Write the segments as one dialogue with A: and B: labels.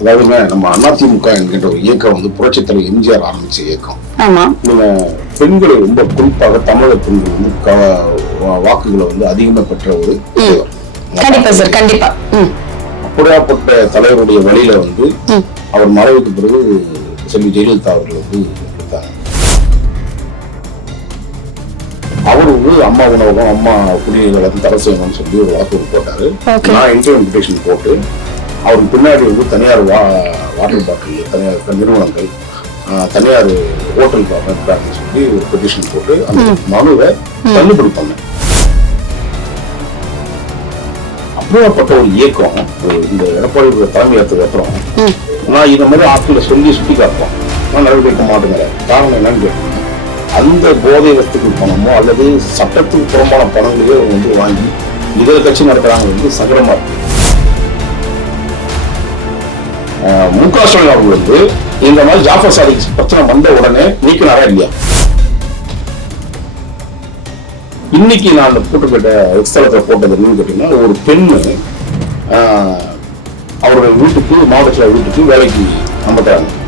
A: அதாவதுங்க நம்ம அதிமுக என்கின்ற ஒரு இயக்கம் வந்து புரட்சித்தலைவர் எம்ஜிஆர் ஆரம்பிச்ச இயக்கம். நீங்க பெண்களை ரொம்ப குறிப்பாக தமிழக பெண்கள் வந்து வாக்குகளை வந்து அதிகமா பெற்ற ஒரு.
B: கண்டிப்பா சார் கண்டிப்பா.
A: அப்படியாப்பட்ட தலைவருடைய வழியில வந்து அவர் மறைவுக்கு பிறகு செல்வி ஜெயலலிதா அவர்கள் வந்து எடுத்தாங்க அவர் வந்து அம்மா உணவகம் அம்மா குடிநீர் எல்லாத்தையும் தடை செய்யணும்னு சொல்லி ஒரு ஒன்று போட்டாரு. நான் இன்டர்வியூ போட்டு அவருக்கு பின்னாடி வந்து தனியார் வா வாட்டர் பாட்டில் தனியார் நிறுவனங்கள் தனியார் ஹோட்டல் இருக்கிறாங்கன்னு சொல்லி ஒரு பெட்டிஷன் போட்டு அந்த மனுவை தள்ளுபடி பண்ணேன் அப்படியாப்பட்ட ஒரு இயக்கம் இந்த எடப்பாடி தலைமை ஏற்றதுக்கு அப்புறம் நான் இந்த மாதிரி ஆட்களை சொல்லி சுட்டி காட்டுவோம் நான் நடவடிக்கை மாட்டேங்கிறேன் காரணம் என்னன்னு அந்த போதை வஸ்துக்கு பணமோ அல்லது சட்டத்துக்கு புறம்பான பணங்களையோ வந்து வாங்கி இதர கட்சி நடத்துறாங்க வந்து சங்கடமா இருக்கு. மு க ஸ்டாலின் அவர்கள் வந்து இந்த மாதிரி ஜாஃபர் சாதிக் பிரச்சனை வந்த உடனே நீக்கினாரா இல்லையா? இன்னைக்கு நான் அந்த போட்டுக்கிட்ட எக்ஸ்தலத்துல போட்டது என்னன்னு கேட்டீங்கன்னா ஒரு பெண்ணு அவருடைய வீட்டுக்கு மாவட்ட வீட்டுக்கு வேலைக்கு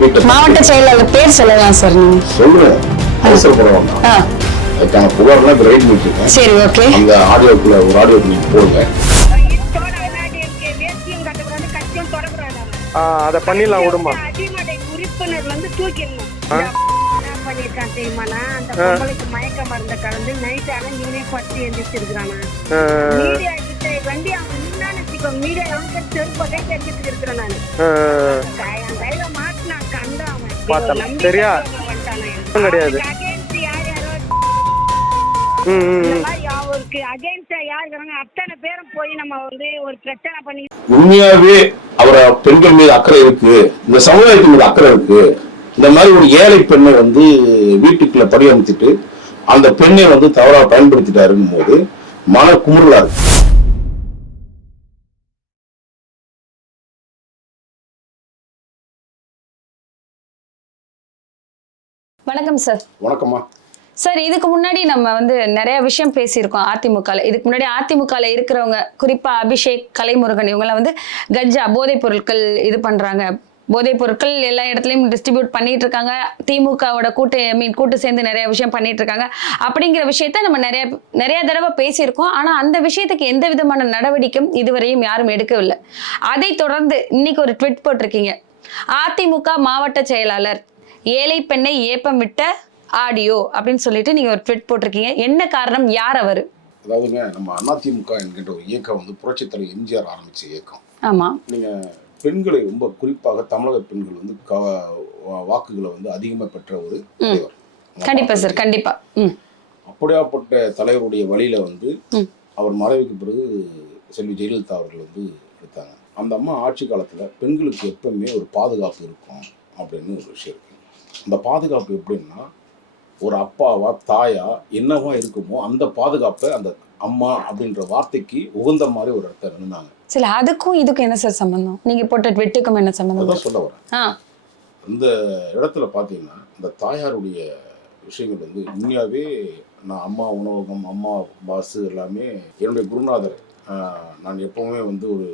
A: வீட்டை
B: மாவட்ட செயலாளர் பேர் சொல்லலாம் சார் நீங்க?
A: சொல்றேன். வேண்டாம்
B: ஆ.
A: அதுக்கான புகார்லாம் இப்ப ரைட் பண்ணிருக்கேன்
B: சரி ஓகே.
A: அந்த ஆடியோக்குள்ள ஒரு ஆடியோ போடுங்க.
C: ஆ அதை பண்ணிடலாம் விடுமா?
D: அடிமடை உறுப்பினர்ல இருந்து தூக்கிடணும். தெரியுமாண்ணா அந்த பொம்பளைக்கு மயக்க மருந்த கலந்து நைட் ஆனா இவனே பட்டு மீடியா கிட்ட வண்டி அவன் நின்னான்னு வச்சுக்கோ மீடியா அவனுக்கு செருப்பதே தெரிஞ்சுட்டு இருக்கிறேன் நானு. கையில மாட்டினான் கண்டு அவன்.
C: சரியா? ஒண்ணும் கிடையாது.
D: against யார் யாரோ அவருக்கு அகேன்ஸ்டா யார் இருக்கிறாங்க அத்தனை பேரும் போய் நம்ம வந்து ஒரு பிரச்சனை பண்ணி
A: உண்மையாவே அவரை பெண்கள் மீது அக்கறை இருக்கு. இந்த சமுதாயத்தின் மீது அக்கறை இருக்கு. இந்த மாதிரி ஒரு ஏழை பெண்ணை வந்து வீட்டுக்குள்ள படியமைத்துட்டு அந்த பெண்ணை வந்து தவறா பயன்படுத்திட்டாருங்கும் போது மன குமுறலா இருக்கு.
B: வணக்கம் சார்
A: வணக்கம்மா.
B: சார் இதுக்கு முன்னாடி நம்ம வந்து நிறைய விஷயம் பேசியிருக்கோம் அதிமுகல. இதுக்கு முன்னாடி அதிமுகல இருக்கிறவங்க குறிப்பா அபிஷேக் கலைமுருகன் இவங்கெல்லாம் வந்து கஞ்சா போதைப் பொருட்கள் இது பண்றாங்க. போதைப் பொருட்கள் எல்லா இடத்துலையும் டிஸ்ட்ரிபியூட் பண்ணிட்டு இருக்காங்க திமுகவோட கூட்டு மீன் கூட்டு சேர்ந்து நிறைய விஷயம் பண்ணிட்டு இருக்காங்க அப்படிங்கிற விஷயத்த நம்ம நிறைய நிறைய தடவை பேசியிருக்கோம். ஆனால் அந்த விஷயத்துக்கு எந்த விதமான நடவடிக்கையும் இதுவரையும் யாரும் எடுக்கவில்லை. அதை தொடர்ந்து இன்னைக்கு ஒரு ட்விட் போட்டிருக்கீங்க. அதிமுக மாவட்ட செயலாளர் ஏழை பெண்ணை ஏப்பம் விட்ட ஆடியோ அப்படின்னு சொல்லிட்டு நீங்க ஒரு ட்விட் போட்டிருக்கீங்க. என்ன காரணம்? யார் அவரு?
A: அதாவதுங்க நம்ம அதிமுக என்கின்ற ஒரு இயக்கம் வந்து புரட்சித்தலைவர் எம்ஜிஆர் ஆரம்பிச்ச இயக்கம்.
B: ஆமா.
A: நீங்க பெண்களை ரொம்ப குறிப்பாக தமிழக பெண்கள் வந்து வாக்குகளை வந்து அதிகமா பெற்ற ஒரு தலைவர்.
B: கண்டிப்பா சார் கண்டிப்பா.
A: அப்படியாப்பட்ட தலைவருடைய வழியில வந்து. அவர் மறைவுக்கு பிறகு செல்வி ஜெயலலிதா அவர்கள் வந்து எடுத்தாங்க. அந்த அம்மா ஆட்சி காலத்துல பெண்களுக்கு எப்பவுமே ஒரு பாதுகாப்பு இருக்கும் அப்படின்னு ஒரு விஷயம் இருக்கு. அந்த பாதுகாப்பு எப்படின்னா ஒரு அப்பாவா தாயா என்னவா இருக்குமோ அந்த பாதுகாப்பை அந்த அம்மா அப்படின்ற வார்த்தைக்கு உகந்த மாதிரி ஒரு இடத்துல இருந்தாங்க
B: சரி அதுக்கும் இதுக்கும் என்ன சார் சம்பந்தம்? நீங்க போட்ட ட்விட்டுக்கும் என்ன சம்பந்தம்?
A: சொல்ல வரேன். அந்த இடத்துல பார்த்தீங்கன்னா இந்த தாயாருடைய விஷயங்கள் வந்து உண்மையாகவே நான் அம்மா உணவகம் அம்மா பாசு எல்லாமே என்னுடைய குருநாதர் நான் எப்பவுமே வந்து ஒரு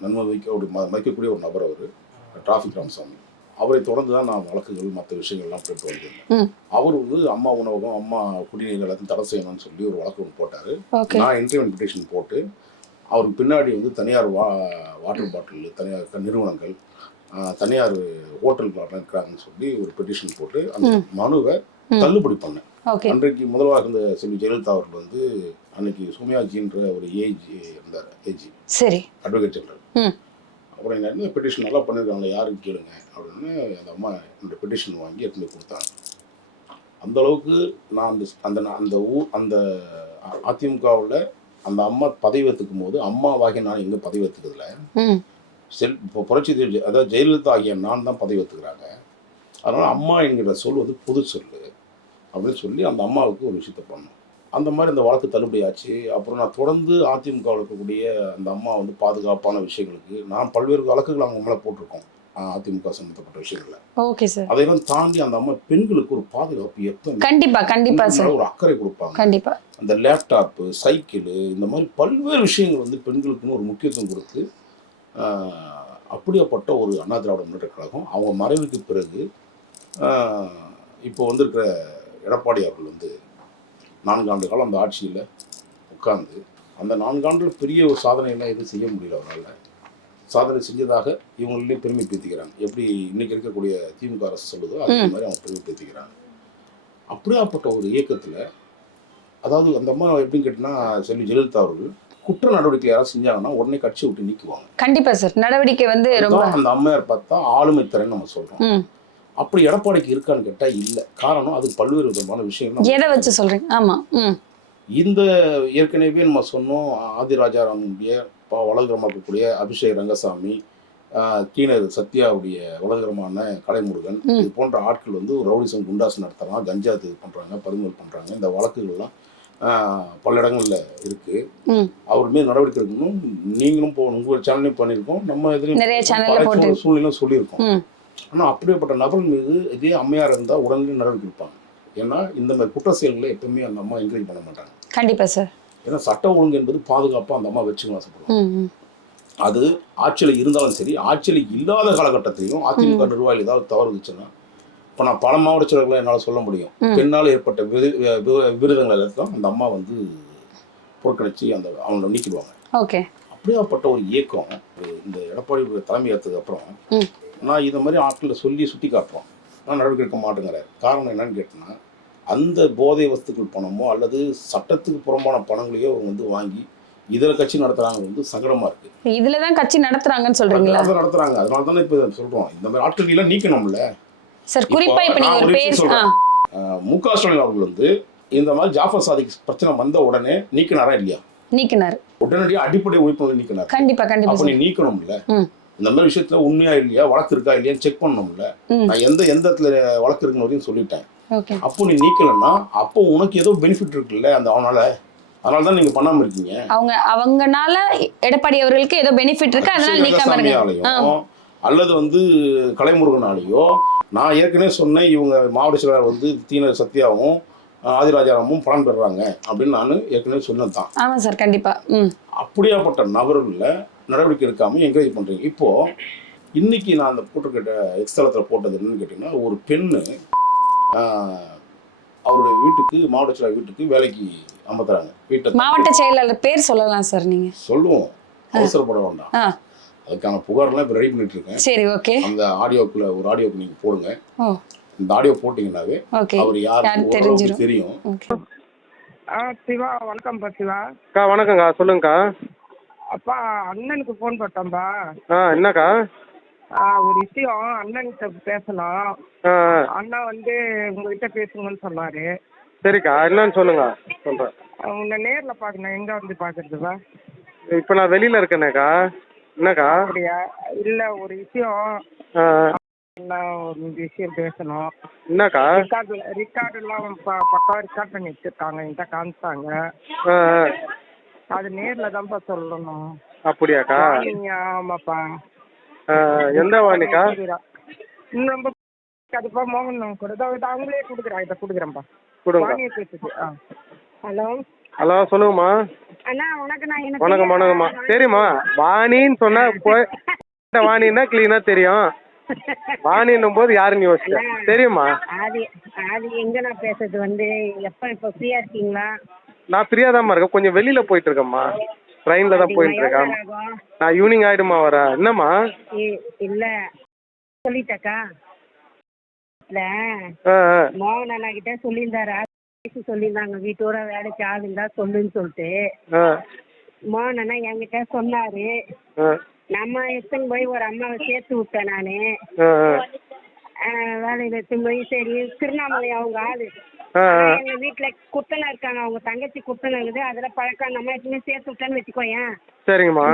A: நன்மதிக்க ஒரு மதிக்கக்கூடிய ஒரு நபர் அவர் டிராஃபிக் ராமசாமி. அவரை தொடர்ந்து தான் நான் வழக்குகள் மற்ற விஷயங்கள்லாம் போட்டு வந்திருந்தேன்.
B: ம்.
A: அவர் வந்து அம்மா உணவகம் அம்மா குடிநீர் எல்லாத்தையும் தடை செய்யணும்னு சொல்லி ஒரு வழக்கு ஒன்று போட்டார். நான் இன்டர்வியூ இன்விடேஷன் போட்டு அவருக்கு பின்னாடி வந்து தனியார் வா வாட்டர் பாட்டில் தனியார் நிறுவனங்கள் தனியார் ஹோட்டல்கள்லாம் இருக்கிறாங்கன்னு சொல்லி ஒரு பெட்டிஷன் போட்டு அந்த மனுவை தள்ளுபடி பண்ணேன். அன்றைக்கு முதல்வராக இருந்த செல்வி ஜெயலலிதா அவர்கள் வந்து அன்னைக்கு சோமியாஜின்ற ஒரு ஏஜி இருந்தார் ஏஜி
B: சரி.
A: அட்வொகேட் ஜெனரல் அப்புறம் என்ன பெட்டிஷன் நல்லா பண்ணியிருக்காங்க யாருக்கு கேளுங்க. அப்படின்னு அந்த அம்மா என்னோட பெட்டிஷன் வாங்கி எடுத்து போய் கொடுத்தாங்க. அந்த அளவுக்கு நான் அந்த அந்த அந்த ஊர் அந்த அதிமுகவில் அந்த அம்மா பதவி ஏற்றுக்கும் போது அம்மாவாகிய நான் எங்கே பதவி ஏற்றுக்கிறதுல
B: ம்.
A: செல் இப்போ புரட்சி தேவி அதாவது ஜெயலலிதா ஆகிய நான் தான் பதவி ஏற்றுக்கிறாங்க அதனால் அம்மா என்கிற சொல் வந்து புது சொல் அப்படின்னு சொல்லி அந்த அம்மாவுக்கு ஒரு விஷயத்த பண்ணோம். அந்த மாதிரி அந்த வழக்கு தள்ளுபடி ஆச்சு. அப்புறம் நான் தொடர்ந்து அதிமுகவில் இருக்கக்கூடிய அந்த அம்மா வந்து பாதுகாப்பான விஷயங்களுக்கு நான் பல்வேறு வழக்குகள் அவங்க மேலே போட்டிருக்கோம். அதிமுக சம்மந்தப்பட்ட விஷயங்கள்ல.
B: Okay sir.
A: அதையெல்லாம் தாண்டி அந்த அம்மா பெண்களுக்கு ஒரு பாதுகாப்பு எப்போ
B: கண்டிப்பா கண்டிப்பா சார்.
A: ஒரு அக்கறை கொடுப்பாங்க.
B: கண்டிப்பா.
A: அந்த லேப்டாப்பு சைக்கிளு இந்த மாதிரி பல்வேறு விஷயங்கள் வந்து பெண்களுக்குன்னு ஒரு முக்கியத்துவம் கொடுத்து அப்படியாப்பட்ட ஒரு அண்ணா திராவிட முன்னேற்ற கழகம் அவங்க மறைவுக்கு பிறகு இப்போ வந்திருக்கிற எடப்பாடி அவர்கள் வந்து நான்காண்டு காலம் அந்த ஆட்சியில் உட்கார்ந்து அந்த நான்காண்டில் பெரிய ஒரு சாதனையெல்லாம் எதுவும் செய்ய முடியல அவரால். சாதனை செஞ்சதாக இவங்களே பெருமை பேத்திக்கிறாங்க எப்படி இன்னைக்கு இருக்கக்கூடிய திமுக அரசு சொல்லுதோ அதே. மாதிரி அவங்க பெருமை பேத்திக்கிறாங்க அப்படியாப்பட்ட ஒரு இயக்கத்தில் அதாவது அந்த அம்மா எப்படின்னு கேட்டிங்கன்னா செல்வி ஜெயலலிதா அவர்கள் குற்ற நடவடிக்கை யாராவது செஞ்சாங்கன்னா உடனே கட்சி விட்டு நீக்குவாங்க.
B: கண்டிப்பா சார். நடவடிக்கை வந்து ரொம்ப
A: அந்த அம்மையார் பார்த்தா ஆளுமை திறன் நம்ம சொல்றோம். அப்படி எடப்பாடிக்கு இருக்கான்னு கேட்டா இல்ல. காரணம் அதுக்கு பல்வேறு விதமான விஷயங்கள்
B: எதை வச்சு சொல்றீங்க? ஆமா. ம்.
A: இந்த ஏற்கனவே நம்ம சொன்னோம் ஆதிராஜாராமுடைய பா வலதுகரமாக இருக்கக்கூடிய அபிஷேக் ரங்கசாமி கீழர் சத்யாவுடைய வலதுகரமான கலைமுருகன். இது போன்ற ஆட்கள் வந்து ரவுடிசம் குண்டாஸ் நடத்துறாங்க கஞ்சா இது பண்றாங்க பறிமுதல் பண்றாங்க. இந்த வழக்குகள்லாம் ஆஹ், பல இடங்கள்ல இருக்கு.
B: ம்.
A: அவர் மீது நடவடிக்கை எடுக்கணும். நீங்களும் போ உங்கள் சேனலையும் பண்ணியிருக்கோம். நம்ம இதுலையும் சூழ்நிலையும் சொல்லியிருக்கோம். ஆனால் அப்படிப்பட்ட நபர் மீது இதே அம்மையார் இருந்தால் உடனே நடவடிக்கை எடுப்பாங்க. ஏன்னா இந்த மாதிரி குற்ற செயல்களை எப்பவுமே அந்த அம்மா என்கரேஜ் பண்ண மாட்டாங்க.
B: கண்டிப்பா சார்
A: ஏன்னா சட்ட ஒழுங்கு என்பது பாதுகாப்பாக அந்த அம்மா வச்சுக்கணும் ஆசைப்படுவாங்க அது ஆட்சியில் இருந்தாலும் சரி ஆட்சியில் இல்லாத காலகட்டத்திலையும் அதிமுக நிர்வாகிகள் ஏதாவது தவறு இருந்துச்சுன்னா இப்போ நான் பல மாவட்ட செயலர்களை என்னால் சொல்ல முடியும். பெண்ணால் ஏற்பட்ட விரு வி- வி- விருதுகள் எல்லாத்தையும் அந்த அம்மா வந்து புறக்கணிச்சு அந்த அவங்கள நீக்கிடுவாங்க.
B: ஓகே.
A: அப்படியாப்பட்ட ஒரு இயக்கம் இந்த எடப்பாடி தலைமை ஏற்றதுக்கு அப்புறம் நான் இதை மாதிரி ஆட்களை சொல்லி சுட்டி காட்டுறோம். நான் நடவடிக்கை எடுக்க மாட்டேங்கிறார் காரணம் என்னன்னு கேட்டேன்னா அந்த போதை வஸ்துக்கள் பணமோ அல்லது சட்டத்துக்கு புறம்பான பணங்களையோ அவங்க வந்து வாங்கி இதர கட்சி நடத்துறாங்க வந்து சங்கடமா இருக்கு.
B: இதுல தான் கட்சி நடத்துறாங்கன்னு சொல்றீங்களா?
A: அதை நடத்துறாங்க. அதனால தானே இப்போ சொல்றோம். இந்த மாதிரி ஆட்கள் எல்லாம் நீக்கணும்ல.
B: சார் குறிப்பா இப்ப நீங்க ஒரு பேர்
A: மு க ஸ்டாலின் அவர்கள் வந்து இந்த மாதிரி ஜாஃபர் சாதிக் பிரச்சனை வந்த உடனே நீக்கினாரா இல்லையா?
B: நீக்கினார்.
A: உடனடியாக அடிப்படை உறுப்பினர் நீக்கினார்.
B: கண்டிப்பா கண்டிப்பா
A: அப்போ நீ நீக்கணும்ல. இந்த மாதிரி விஷயத்துல உண்மையா இல்லையா வழக்கு இருக்கா இல்லையான்னு செக் பண்ணணும்ல. நான் எந்த எந்த இடத்துல வழக்கு இருக்குன்னு வரையும் சொல்லிட்டேன். அப்போ நீ நீக்கலைன்னா அப்போ உனக்கு ஏதோ பெனிஃபிட் இருக்குல்ல அந்த அவனால. அதனால தான் நீங்க பண்ணாம இருக்கீங்க.
B: அவங்க அவங்கனால எடப்பாடி அவர்களுக்கு ஏதோ பெனிஃபிட் இருக்கு அதனால நீக்காம இருக்காங்க.
A: அல்லது வந்து கலைமுருகனாலேயோ நான் ஏற்கனவே சொன்னேன் இவங்க மாவட்ட செயலாளர் வந்து தீன சத்யாவும் ஆதிராஜாராமும் பலன் பெறுறாங்க அப்படின்னு நான் ஏற்கனவே சொன்னது தான்
B: ஆமா சார் கண்டிப்பா.
A: அப்படியாப்பட்ட நபர்களில் நடவடிக்கை எடுக்காம என்கரேஜ் பண்றீங்க. இப்போ இன்னைக்கு நான் அந்த போட்டுக்கிட்ட எக்ஸ்தலத்தில் போட்டது என்னன்னு கேட்டிங்கன்னா ஒரு பெண்ணு அவருடைய வீட்டுக்கு மாவட்ட செயலாளர் வீட்டுக்கு வேலைக்கு அமர்த்துறாங்க. வீட்டை
B: மாவட்ட செயலாளர் பேர் சொல்லலாம் சார் நீங்க.
A: சொல்லுவோம். அவசரப்பட வேண்டாம். அதுக்கான புகார்லாம் இப்போ ரெடி பண்ணிட்டு இருக்கேன்.
B: சரி ஓகே.
A: அந்த ஆடியோக்குள்ள ஒரு ஆடியோக்கு நீங்க போடுங்க. இந்த ஆடியோ போட்டீங்கன்னாவே
B: ஓகே.
A: அவர் யார் தெரியும்.
D: சிவா வணக்கம்ப்பா சிவா.
C: அக்கா வணக்கங்க்கா சொல்லுங்கக்கா.
D: அப்பா அண்ணனுக்கு ஃபோன் பண்ணேன்பா
C: ஆ என்னக்கா?
D: ஆ, ஒரு விஷயம் அண்ணன்கிட்ட
C: ஆ ஆ.
D: அண்ணா வந்து உங்ககிட்ட பேசுங்கன்னு சொன்னாரு.
C: சரிக்கா என்னன்னு சொல்லுங்க சொல்கிறேன்
D: உன்னை நேர்ல பார்க்கணும் எங்க வந்து பாக்குறதுப்பா?
C: இப்போ நான் வெளியில் இருக்கேனேக்கா. என்னக்கா?
D: அப்படியா? இல்ல ஒரு விஷயம்.
C: ஆ ஆ.
D: நான் ஒரு விஷயம் பேசணும்.
C: என்னக்கா?
D: ரெக்கார்டு ரெக்கார்டு எல்லாம் ப- பக்காவா ரெக்கார்ட் பண்ணி வச்சிருக்காங்க என்கிட்ட காமிச்சாங்க.
C: ஆ ஆ.
D: அது நேர்ல தான்ப்பா சொல்லணும்.
C: அப்படியாக்கா?
D: நீங்க ஆமாப்பா.
C: எந்த வாணிக்கா
D: இன்னும் ரொம்ப அதுப்பா மோகன் கூட அவங்களே கொடுக்குறேன் இதை கொடுக்குறேன்ப்பா.
C: கொடுங்க.
D: வாணியை பேசுது ஆ. ஹலோ?
C: ஹலோ சொல்லுங்கம்மா.
D: அண்ணா வணக்கம் நான் எனக்கு
C: வணக்கம் வணக்கம்மா. தெரியுமா? வாணின்னு சொன்னா போய் வாணின்னா கிளீனா தெரியும். வாணின்னும் போது யாருன்னு யோசிச்சா தெரியுமா?
D: அது அது எங்க நான் பேசுறது வந்து எப்ப இப்ப ஃப்ரீயா இருக்கீங்களா?
C: நான் ஃப்ரீயாக தான்மா இருக்கேன். கொஞ்சம் வெளியில போயிட்டு இருக்கேன்மா ட்ரெயினில் தான் போயிட்டு இருக்கேன்? நான் ஈவினிங் ஆயிடுமா வர. என்னம்மா?
D: இல்ல. சொல்லிட்டக்கா? மோகன் அண்ணா கிட்ட சொல்லியிருந்தாரு? சொல்லியிருந்தாங்க. வீட்டோட வேலைக்கு ஆள் இருந்தா சொல்லுன்னு சொல்லிட்டு. மோகன் அண்ணா என்கிட்ட சொன்னாரு. நம்ம எடுத்துன்னு போய் ஒரு அம்மாவை சேர்த்து விட்டேன் நானு. வேலையில எடுத்துன்னு போய்? சரி திருவண்ணாமலை அவங்க ஆளு. எங்க வீட்டுல குத்தனை இருக்காங்க. அவங்க தங்கச்சி குத்தனை இருக்குது. அதுல பழக்கம் நம்ம எடுத்துன்னு சேர்த்து விட்டேன்னு வச்சுக்கோயேன்.
C: சரிங்கம்மா.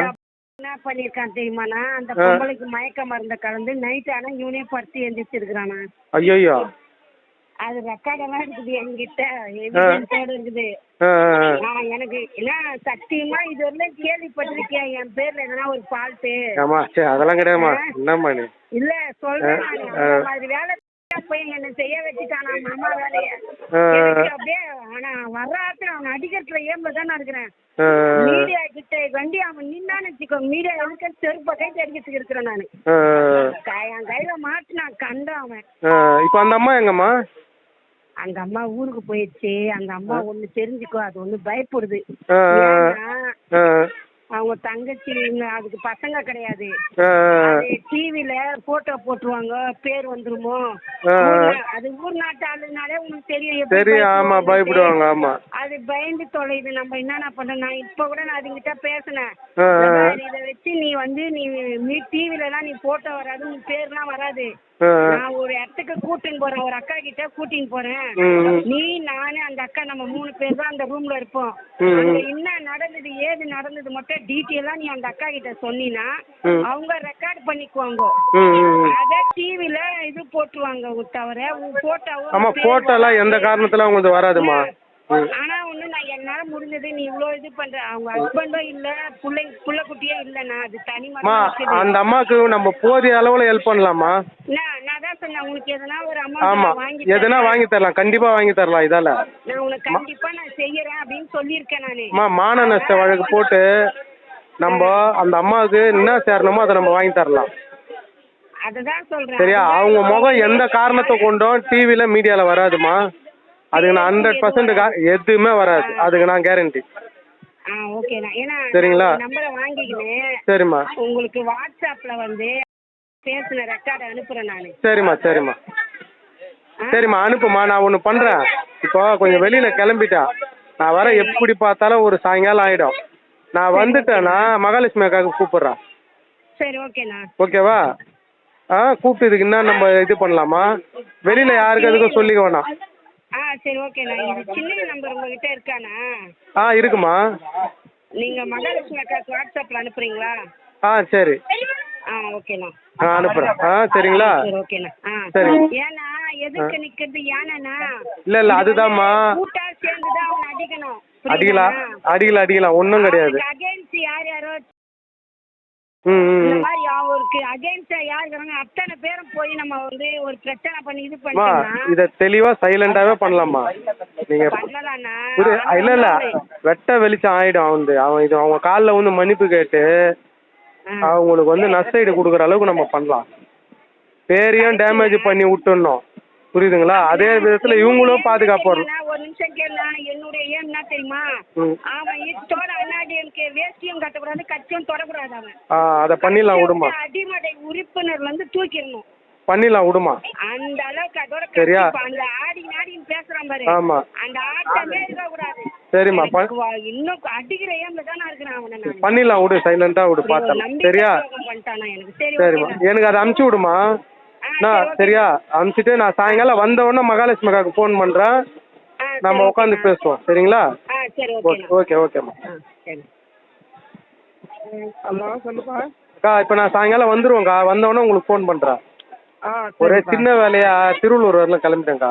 D: என்ன பண்ணிருக்கான் தெரியுமாண்ணா அந்த பொம்பளைக்கு மயக்க மருந்த கலந்து நைட் ஆனா இவனே படுத்து எந்திரிச்சிருக்கிறானா?
C: ஐயோ
D: அது ரெக்கார்டெல்லாம் இருக்குது என்கிட்ட. எவிடன்ஸோட இருக்குது. எனக்கு என்ன சத்தியமா இது வரலாம் கேள்விப்பட்டிருக்கேன். என் பேர்ல எதனா ஒரு ஃபால்ட்டு
C: ஆமா சரி அதெல்லாம் என்னம்மா நீ?
D: இல்ல சொல்றேன் மாதிரி வேலை போய் என்ன செய்ய வச்சுட்டான் நான் அம்மா வேலைய. அப்படியே ஆனா வர்றாத்துல அவன் அடிக்கிறதுல ஏம்ப தான் இருக்கிறேன் மீடியா கிட்ட வண்டி அவன் நின்னான்னு வச்சுக்கோ மீடியா எதுக்கு செருப்ப கை அடிக்கிறதுக்கு இருக்கிறேன் நானு. என் கையில மாட்டினான் கண்டான் அவன்.
C: ஆ. இப்போ அந்த அம்மா எங்கம்மா?
D: அந்த அம்மா ஊருக்கு போயிடுச்சு. அந்த அம்மா ஒண்ணு தெரிஞ்சுக்கோ அது ஒண்ணு பயப்படுது. அவங்க தங்கச்சி அதுக்கு பசங்க கிடையாது. டிவில போட்டோ போட்டுருவாங்க பேர் வந்துருமோ? அது ஊர் நாட்டு ஆளுனாலே உங்களுக்கு தெரியும்
C: தெரியும் ஆமா. பயப்படுவாங்க ஆமா.
D: அது பயந்து தொலைது நம்ம என்னென்ன பண்ண நான் இப்ப கூட நான் அதுங்கிட்ட பேசினேன். இத வச்சு நீ வந்து நீ நீ டிவில எல்லாம் நீ போட்டோ வராது உன் பேர்லாம் வராது. நான் ஒரு இடத்துக்கு கூட்டின்னு போறேன் ஒரு அக்கா கிட்ட கூட்டின்னு போறேன் நீ நானு அந்த அக்கா நம்ம மூணு பேர் தான் அந்த ரூம்ல இருப்போம். அங்க என்ன நடந்தது ஏது நடந்தது மட்டும் டீட்டெயிலா நீ அந்த அக்கா கிட்ட சொன்னீன்னா. அவங்க ரெக்கார்ட் பண்ணிக்குவாங்க. அத டிவில இது போட்டுருவாங்க தவிர உன் போட்டோவும்
C: ஆமா போட்டோலாம் எந்த காரணத்துல உங்களுக்கு வராதுமா.
D: ஆனா ஒண்ணு நான் என்னால முடிஞ்சது நீ இவ்வளவு இது பண்ற அவங்க ஹஸ்பண்டும் இல்ல புள்ளை புள்ள குட்டியே இல்லண்ணா அது தனி.
C: அந்த அம்மாக்கு நம்ம போதிய அளவுல ஹெல்ப் பண்ணலாமா
D: நான் நான் சொன்னேன் உங்களுக்கு எதனா ஒரு
C: ஆமா
D: அமௌண்ட் வாங்கி
C: எதுனா
D: தரேன்.
C: வாங்கி தரலாம். கண்டிப்பா வாங்கி தரலாம் இதால.
D: நான் உனக்கு கண்டிப்பா நான் செய்யறேன் அப்படின்னு சொல்லியிருக்கேன் நானு.
C: அம்மா மான நஷ்ட வழக்கு போட்டு நம்ம அந்த அம்மாவுக்கு என்ன சேரணுமோ அதை நம்ம வாங்கி தரலாம்.
D: அததான் சொல்றேன்.
C: சரியா?
D: அதுதான்
C: அவங்க முகம் எந்த காரணத்தை கொண்டும் டிவில மீடியால வராதுமா? அதுக்கு நான் ஹண்ட்ரட் பர்சன்ட் எதுவுமே வராது. அதுக்கு நான் கேரண்டி
D: ஆ ஓகேண்ணா ஏன்னா
C: சரிங்களா?
D: நம்பரை வாங்கிக்கினேன்.
C: சரிம்மா.
D: உங்களுக்கு வாட்ஸ்அப்ல வந்து பேசின ரெக்கார்டு அனுப்புறேன் நானு.
C: சரிம்மா சரிம்மா. சரிம்மா அனுப்புமா நான் ஒன்று பண்ணுறேன் இப்போ கொஞ்சம் வெளியில் கிளம்பிட்டேன் நான் வர எப்படி பார்த்தாலும் ஒரு சாயங்காலம் ஆகிடும் நான் வந்துட்டேன்னா மகாலட்சுமி அக்காவுக்கு கூப்பிட்றேன்.
D: சரி ஓகேண்ணா
C: ஓகேவா? ஆ கூப்பிட்டு இதுக்கு என்ன நம்ம இது பண்ணலாமா? வெளியில் யாருக்கு எதுக்கும் சொல்லிக்க வேணாம்.
D: ஆ சரி ஓகேண்ணா இது சின்ன நம்பர் உங்ககிட்ட இருக்காண்ணா
C: ஆ இருக்குமா?
D: நீங்க மகாலட்சுமி அக்காவுக்கு வாட்ஸ்அப்ல அனுப்புறீங்களா?
C: ஆ சரி.
D: ஆ ஓகேண்ணா
C: ஆ அனுப்புகிறேன் ஆ சரிங்களா?
D: சரி ஓகேண்ணா. ஆ.
C: சரி.
D: ஏன்னா எதுக்கு நிக்கிறது? ஏன்னா
C: இல்லை இல்லை அதுதாம்மா.
D: கூட்டா சேர்ந்து தான் அவனை அடிக்கணும்.
C: அடிக்கலாம் அடிக்கலாம் அடிக்கலாம் ஒன்றும் கிடையாது.
D: அகைன்ஸ்ட் யார் யாரோ இந்த. மாதிரி அவருக்கு அகைன்ஸ்டா யார் அத்தனை பேரும் போய் நம்ம வந்து ஒரு பிரச்சனை பண்ணி இது பண்ணிட்டோம்னா
C: இதை தெளிவாக சைலண்டாகவே பண்ணலாமா புரி இல்ல இல்ல. வெட்ட வெளிச்சம் ஆயிடும் வந்து அவன் இது அவங்க காலில் வந்து மன்னிப்பு கேட்டு அவங்களுக்கு வந்து நஷ்டஈடு கொடுக்குற அளவுக்கு நம்ம பண்ணலாம். பேரையும் டேமேஜ் பண்ணி விட்டுடணும். புரியுதுங்களா? அதே விதத்துல இவங்களும் பாதுகாப்பு வரணும்
D: ஒரு நிமிஷம் கேளுண்ணா என்னுடைய ஏம் என்ன தெரியுமா. அவன் இத்தோட அண்ணாடி எனக்கு வேஷ்டியும் கட்டக்கூடாது கட்சியும் தொடக்கூடாது அவன்.
C: ஆ அதை பண்ணிடலாம் விடுமா?
D: அடிமடை உறுப்பினர்ல இருந்து தூக்கிடணும்.
C: பண்ணிடலாம் விடுமா?
D: அந்த அளவுக்கு அதோட
C: சரியா?
D: அந்த ஆடி நாடின்னு பேசுறான் பாரு.
C: ஆமா.
D: அந்த ஆட்டமே இருக்க கூடாது
C: சரிம்மா
D: இன்னும் அடிக்கிற ஏம்ல தானே இருக்கிறேன் அவனை நான்.
C: பண்ணிடலாம் விடு சைலண்டா விடு பார்த்தலாம் சரியா? சரிம்மா. எனக்கு அதை அனுப்பிச்சி விடுமா?
D: ஆ,
C: நான். சரியா? அனுப்பிச்சிட்டு நான் சாயங்காலம் வந்த உடனே மகாலட்சுமி அக்காவுக்கு ஃபோன் பண்ணுறேன் நம்ம உட்காந்து. பேசுவோம். சரிங்களா? ஓகே ஓகே ஓகேம்மா.
E: ஹலோ சொல்லுப்பா.
C: அக்கா இப்போ நான் சாயங்காலம் வந்துருவேன்க்கா வந்தோடனே உங்களுக்கு ஃபோன் பண்ணுறேன் ஒரே. சின்ன வேலையா? திருவள்ளூர் வரலாம் கிளம்பிட்டேன்க்கா.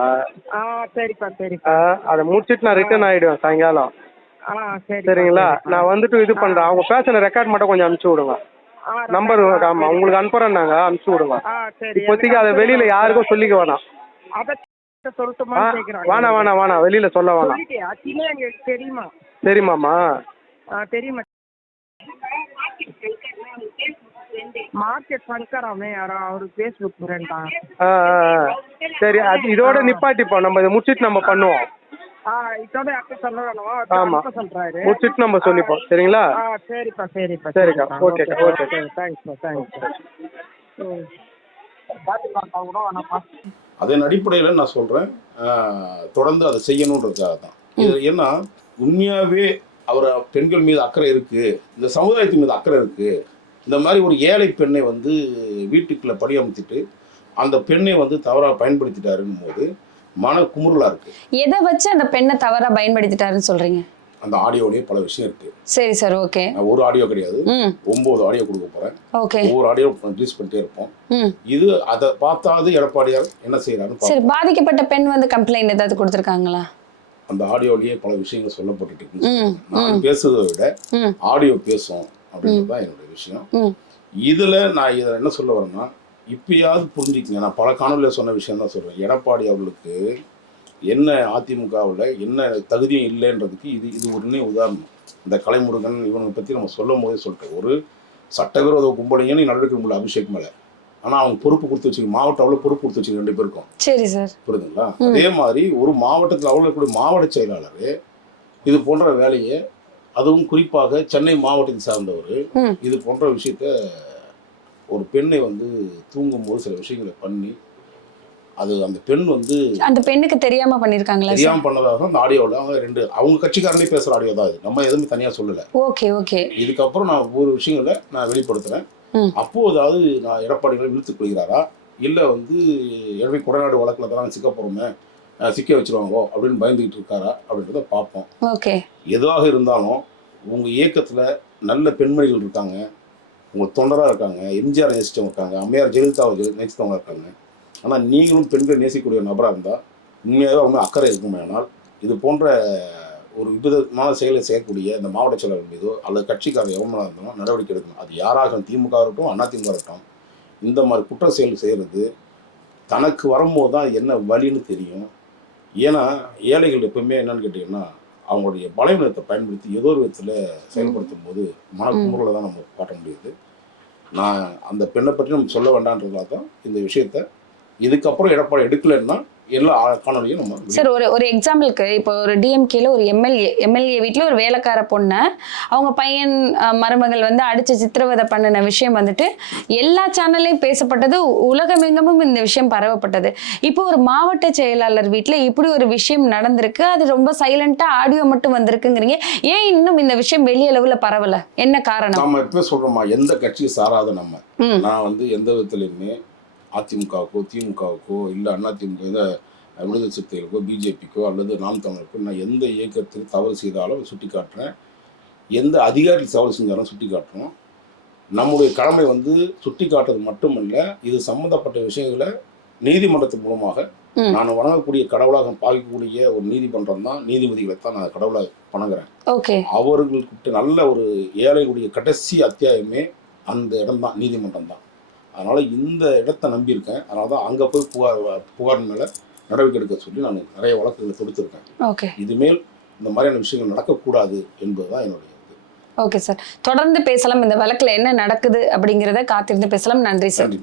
E: ஆ சரிப்பா சரிப்பா.
C: அதை முடிச்சிட்டு நான் ரிட்டர்ன் ஆயிடுவேன் சாயங்காலம்.
E: ஆ சரி
C: சரிங்களா? நான் வந்துட்டு இது பண்ணுறேன் அவங்க பேசின ரெக்கார்ட் மட்டும் கொஞ்சம் அனுப்பிச்சி விடுங்க. நம்பர் ஆமாம் உங்களுக்கு அனுப்புகிறேன் நாங்கள் அனுப்பிச்சி விடுங்க. இப்போதைக்கு அதை வெளியில் யாருக்கும் சொல்லிக்க வேணாம். வேணாம் வேணாம் வேணாம் வெளியில் சொல்ல வேணாம்.
E: எங்களுக்கு தெரியுமா? மார்க்கெட் சங்கர் அவன் யாரோ அவரு ஃபேஸ்புக் ஃப்ரெண்டா
C: ஆ ஆ, ஆ. சரி அது இதோட நிப்பாட்டிப்போம். நம்ம இதை முடிச்சிட்டு நம்ம பண்ணுவோம்.
E: ஆ இதோட யார்கிட்ட சொல்ல வேணும்
C: ஆமா.
E: சொல்றாரு.
C: முடிச்சிட்டு நம்ம சொல்லிப்போம். சரிங்களா?
E: ஆ சரிப்பா சரிப்பா
C: சரிக்கா, ஓகேக்கா, ஓகே.
E: தேங்க்ஸ்ப்பா தேங்க்ஸ்ப்பா ம். பார்த்துக்கலாம்ப்பா கூட வேணாம்ப்பா.
A: அதன் அடிப்படையில் நான் சொல்கிறேன் தொடர்ந்து அதை செய்யணுன்றதுக்காக தான். இது ஏன்னா உண்மையாகவே அவர் பெண்கள் மீது அக்கறை இருக்குது இந்த சமுதாயத்தின் மீது அக்கறை இருக்குது இந்த மாதிரி ஒரு ஏழை பெண்ணை வந்து வீட்டுக்குள்ளே பணியமர்த்திட்டு அந்த பெண்ணை வந்து தவறாக பயன்படுத்திட்டாருன்னும் போது மன குமுறலாக இருக்குது
B: எதை வச்சு அந்த பெண்ணை தவறா பயன்படுத்திட்டாருன்னு சொல்றீங்க?
A: அந்த ஆடியோலேயே பல விஷயம் இருக்குது
B: சரி சார் ஓகே.
A: ஒரு ஆடியோ கிடையாது.
B: ம்.
A: ஒம்பது ஆடியோ கொடுக்க போகிறேன்
B: ஓகே.
A: ஒவ்வொரு ஆடியோ ரிலீஸ் பண்ணிட்டே இருப்போம். இது அதை பார்த்தாது எடப்பாடியார் என்ன செய்கிறாருன்னு
B: சரி பாதிக்கப்பட்ட பெண் வந்து கம்ப்ளைண்ட் ஏதாவது கொடுத்துருக்காங்களா?
A: அந்த ஆடியோலேயே பல விஷயங்கள் சொல்லப்பட்டுட்டு இருக்கு.
B: ம்.
A: நான் பேசுறதை விட ஆடியோ பேசும். அப்படின்றது தான் என்னுடைய விஷயம். இதில் நான் இதை என்ன சொல்ல வரேன்னா இப்பயாவது புரிஞ்சுக்கங்க. நான் பல காணொலியில் சொன்ன விஷயம் தான் சொல்கிறேன் எடப்பாடி அவர்களுக்கு என்ன அதிமுகவில் என்ன தகுதியும் இல்லைன்றதுக்கு இது இது இன்னும் உதாரணம். இந்த கலைமுருகன் இவனை பற்றி நம்ம சொல்லும் போதே சொல்லிட்டேன் ஒரு சட்டவிரோத கும்பலையும் நீ நடவடிக்கை முடியல அபிஷேக் மேலே. ஆனால் அவங்க பொறுப்பு கொடுத்து வச்சுக்க மாவட்ட அளவில் பொறுப்பு கொடுத்து வச்சுக்க ரெண்டு பேருக்கும்.
B: சரி சார்.
A: புரியுதுங்களா? அதே மாதிரி ஒரு மாவட்டத்தில் அவ்வளோ இருக்கக்கூடிய மாவட்ட செயலாளர் இது போன்ற வேலையை அதுவும் குறிப்பாக சென்னை மாவட்டத்தை சார்ந்தவர். இது போன்ற விஷயத்த ஒரு பெண்ணை வந்து தூங்கும்போது சில விஷயங்களை பண்ணி அது அந்த பெண் வந்து
B: அந்த பெண்ணுக்கு தெரியாம பண்ணிருக்காங்களா
A: தெரியாம பண்ணதாக அந்த ஆடியோவில் அவங்க ரெண்டு அவங்க கட்சிக்காரனே பேசுகிற ஆடியோ தான் இது. நம்ம எதுவுமே தனியாக சொல்லலை.
B: Okay okay.
A: இதுக்கப்புறம் நான் ஒரு விஷயங்களை நான் வெளிப்படுத்துகிறேன்
B: ம்.
A: அப்போ அதாவது நான் எடப்பாடிகளை இழுத்துக் கொள்கிறாரா? இல்லை வந்து எனவே குடநாடு வழக்கில் தான் சிக்க போகிறோமே சிக்க வச்சிருவாங்கோ அப்படின்னு பயந்துக்கிட்டு இருக்காரா அப்படின்றத பார்ப்போம்.
B: ஓகே.
A: எதுவாக இருந்தாலும் உங்கள் இயக்கத்தில் நல்ல பெண்மணிகள் இருக்காங்க உங்கள் தொண்டராக இருக்காங்க எம்ஜிஆர் நேசித்தவங்க இருக்காங்க அம்மையார் ஜெயலலிதாவை நேசித்தவங்க இருக்காங்க. ஆனால் நீங்களும் பெண்களை நேசிக்கக்கூடிய நபராக இருந்தால் உண்மையாகவே அவங்க அக்கறை இருக்குமேனால் இது போன்ற ஒரு விபரீதமான செயலை செய்யக்கூடிய இந்த மாவட்ட செயலர் மீதோ அல்லது கட்சிக்காரர் எவனாக இருந்தாலும் நடவடிக்கை எடுக்கணும். அது யாராக திமுக இருக்கட்டும் அதிமுக இருக்கட்டும் இந்த மாதிரி குற்ற செயல் செய்கிறது தனக்கு வரும்போது தான் என்ன வழின்னு தெரியும். ஏன்னா ஏழைகள் எப்பவுமே என்னன்னு கேட்டிங்கன்னா அவங்களுடைய பலவீனத்தை பயன்படுத்தி ஏதோ ஒரு விதத்தில் செயல்படுத்தும் போது மனக்குமுறலை தான் நம்ம காட்ட முடியுது. நான் அந்த பெண்ணை பற்றி நம்ம சொல்ல வேண்டான்றதுனால தான் இந்த விஷயத்த இதுக்கப்புறம் எடப்பாடி எடுக்கலைன்னா எல்லா காணொலியும் நம்ம
B: சார் ஒரு ஒரு எக்ஸாம்பிளுக்கு இப்போ ஒரு டிஎம்கேல ஒரு எம்எல்ஏ எம்எல்ஏ வீட்டில் ஒரு வேலைக்கார பொண்ணை அவங்க பையன் மருமகள் வந்து அடிச்சு சித்திரவதை பண்ணின விஷயம் வந்துட்டு எல்லா சேனல்லையும் பேசப்பட்டது உலகமெங்கமும் இந்த விஷயம் பரவப்பட்டது. இப்போ ஒரு மாவட்ட செயலாளர் வீட்டில் இப்படி ஒரு விஷயம் நடந்திருக்கு அது ரொம்ப சைலண்டா ஆடியோ மட்டும் வந்திருக்குங்கிறீங்க. ஏன் இன்னும் இந்த விஷயம் வெளியளவுல பரவல? என்ன காரணம்?
A: நம்ம எப்போ சொல்கிறோமா எந்த கட்சியை சாராத நம்ம. நான் வந்து எந்த விதத்துலையுமே அதிமுகவுக்கோ திமுகவுக்கோ இல்லை அதிமுக இந்த விடுதலை சிறுத்தைகளுக்கோ பிஜேபிக்கோ அல்லது நாம் தமிழருக்கோ நான் எந்த இயக்கத்தில் தவறு செய்தாலும் சுட்டி காட்டுறேன் எந்த அதிகாரி தவறு செஞ்சாலும் சுட்டி காட்டுறோம் நம்முடைய கடமை வந்து சுட்டி காட்டுறது மட்டுமல்ல இது சம்பந்தப்பட்ட விஷயங்களை நீதிமன்றத்தின் மூலமாக. நான் வணங்கக்கூடிய கடவுளாக பார்க்கக்கூடிய ஒரு நீதிமன்றம் தான் நீதிபதிகளை தான் நான் கடவுளாக வணங்குறேன்.
B: ஓகே.
A: அவர்களுக்கிட்ட நல்ல ஒரு ஏழைகளுடைய கடைசி அத்தியாயமே அந்த இடம் தான் நீதிமன்றம் தான். அதனால் இந்த இடத்த நம்பியிருக்கேன். அதனால தான் அங்கே போய் புகார் புகார் மேலே நடவடிக்கை எடுக்க சொல்லி நான் நிறைய வழக்குகளை தொடுத்திருக்கேன்.
B: ஓகே.
A: இதுமேல் இந்த மாதிரியான விஷயங்கள் நடக்கக்கூடாது என்பது தான் என்னுடைய
B: ஓகே சார். தொடர்ந்து பேசலாம். இந்த வழக்குல என்ன நடக்குது அப்படிங்கிறத காத்திருந்து பேசலாம். நன்றி சார்.